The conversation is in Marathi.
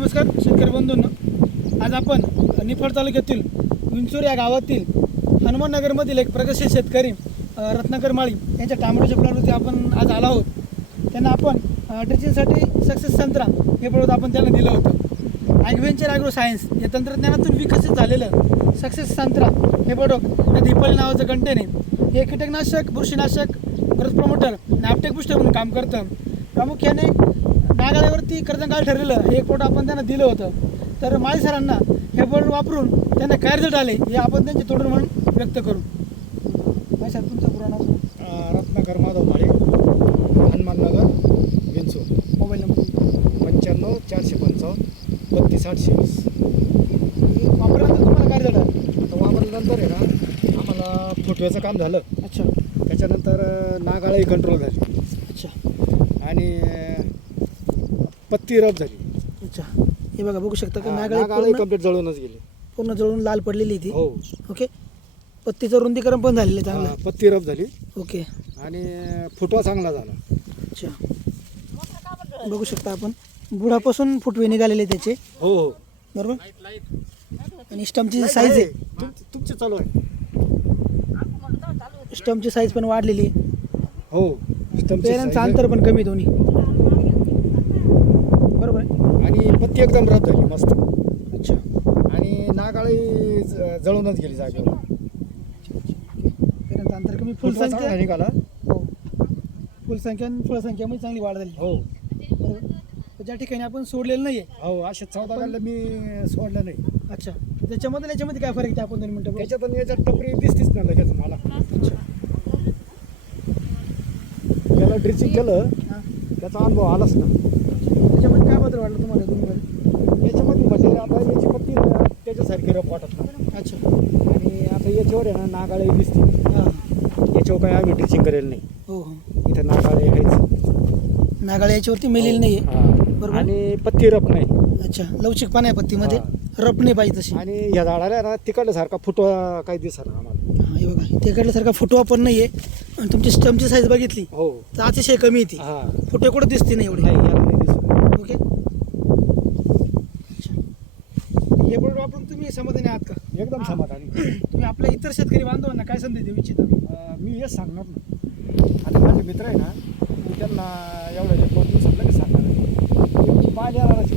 नमस्कार शेतकरी बंधूंना. आज आपण निफाड तालुक्यातील विंचूर या गावातील हनुमाननगरमधील एक प्रगतशील शेतकरी रत्नाकर माळी यांच्या टोमॅटोच्या प्लॉटवरती आपण आज आलो आहोत. त्यांना आपण ड्रिचिंगसाठी सक्सेस संत्रा हे प्रोडक्ट आपण त्यांना दिलं होतं. ॲग्व्हेंचर ॲग्रो सायन्स या तंत्रज्ञानातून विकसित झालेलं सक्सेस संत्रा हे प्रोडक्ट त्या दीपाली नावाचं कंटेन हे कीटकनाशक बुरशीनाशक ग्रोथ प्रमोटर नॅपटेक पुष्ट म्हणून काम करतं. प्रामुख्याने नागाळ्यावरती कर्जंगाल ठरलेलं हे एक प्रोडक्ट आपण त्यांना दिलं होतं. तर माळी सरांना हे प्रोडक्ट वापरून त्यांना काय रिझल्ट आले हे आपण त्यांचे तोडून म्हणून व्यक्त करू. माळी सर तुमचं पुरा नाव अ, रत्नाकर माधव माळे हनुमाननगर विंचूर. Mobile number. पंच्याण्णव चारशे पंचावन्न बत्तीस आठशे वीस. वापरल्यानंतर तुम्हाला काय रिझल्ट आला? आता वापरल्यानंतर आहे ना आम्हाला फुटव्याचं काम झालं. अच्छा. त्याच्यानंतर नागाळाही कंट्रोल झाली. अच्छा. आणि पत्ती रब झाली. अच्छा. हे बघा बघू शकता का? नागाळी पूर्ण कंप्लीट जळूनच गेली. पूर्ण जळून लाल पडलेली ती. हो. ओके. पत्तीचं रुंदीकरण पण झालेलं आहे हा, चांगलं. पत्ती रब झाली. ओके. आणि फुटवा चांगला झाला. अच्छा. बघू शकता आपण. बुडापासून फुटवे निघालेले त्याचे. हो हो. बरोबर? आणि स्टमची साईज आहे तुम- तुमची चालू आहे. स्टमची साईज पण वाढलेली आहे. हो स्टमची पेरांचं अंतर पण कमी आहे दोन्ही बरोबर आहे पत्ती एकदम रब झाली मस्त. अच्छा. आणि नागाळी ज- जळूनच गेली जागेवर. पेरांचं अंतर कमी फुटवा चांगला फुलसंख्या निघाला हो? फुलसंख्या आणि फळसंख्यामध्ये चांगली वाढ झाली. हो. बरोबर. तर ज्या ठिकाणी आपण सोडलेलं नाही आहे हो अशा चौदा गाडल्या मी सोडल्या नाही. अच्छा. त्याच्यामध्ये याच्यामध्ये काय फरक आहे ते आपण दोन मिनटं बघू. त्याच्यात आणि याच्यात टपरी दिसतीच ना लगेच मला. अच्छा. त्याला ड्रिचिंग केलं हां. त्याचा अनुभव आलाच ना त्याच्यामध्ये बदल वाटलं तुम्हाला दोन्हीमध्ये याच्यामध्ये म्हणजे आता याची पत्ती त्याच्यासारखी रप वाटत ना अच्छा. आणि आता याच्यावर आहे ना नागाळे दिसते हां. याच्यावर काय आम्ही ड्रिचिंग करेल नाही. हो हो. इथं नागाळे आहेच. नागाळ याच्यावरती मेलेली नाही आहे. बरोबर. आणि पत्ती रप नाही. अच्छा. लवचिकपणा आहे पत्तीमध्ये. रप नाही पाहिजे तशी. आणि ह्या झाडाला ना तिकडल्यासारखा फुटवा काही दिसत आम्हाला. हां बघा. तिकडल्यासारखा फुटवा पण नाही आहे आणि तुमची स्टमची साईज बघितली? हो. तर अतिशय कमी येते हा. फुटे कुठं दिसते नाही एवढी. नाही याला नाही दिसत ओके अच्छा हे प्रोडक्ट वापरून तुम्ही समाधानी आहात का? एकदम समाधानी. तुम्ही आपल्या इतर शेतकरी बांधवांना काय संदेश देऊ इच्छिता अं, मी हेच सांगणार ना आता माझे मित्र आहे ना मी त्यांना एवढं एक दोन दिवसात लगेच सांगणार आहे. ते पाहिजे येणारच